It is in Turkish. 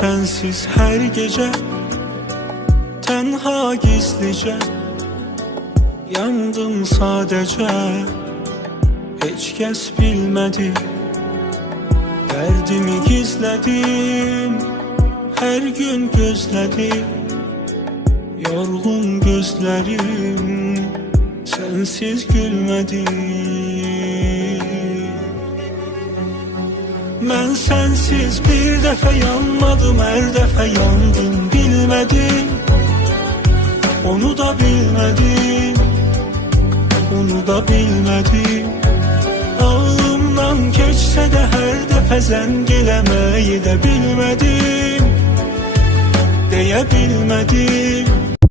sensiz her gece tenha gizlice yandım sadece. Hiç kes bilmedi, derdimi gizledim, her gün gözledim. Yorgun gözlerim sensiz gülmedi. Ben sensiz bir defa yanmadım, her defa yandım bilmedim. Onu da bilmedim, onu da bilmedim. Ağlımdan geçse de her defa zengelemeyi de bilmedim, diyebilmedim.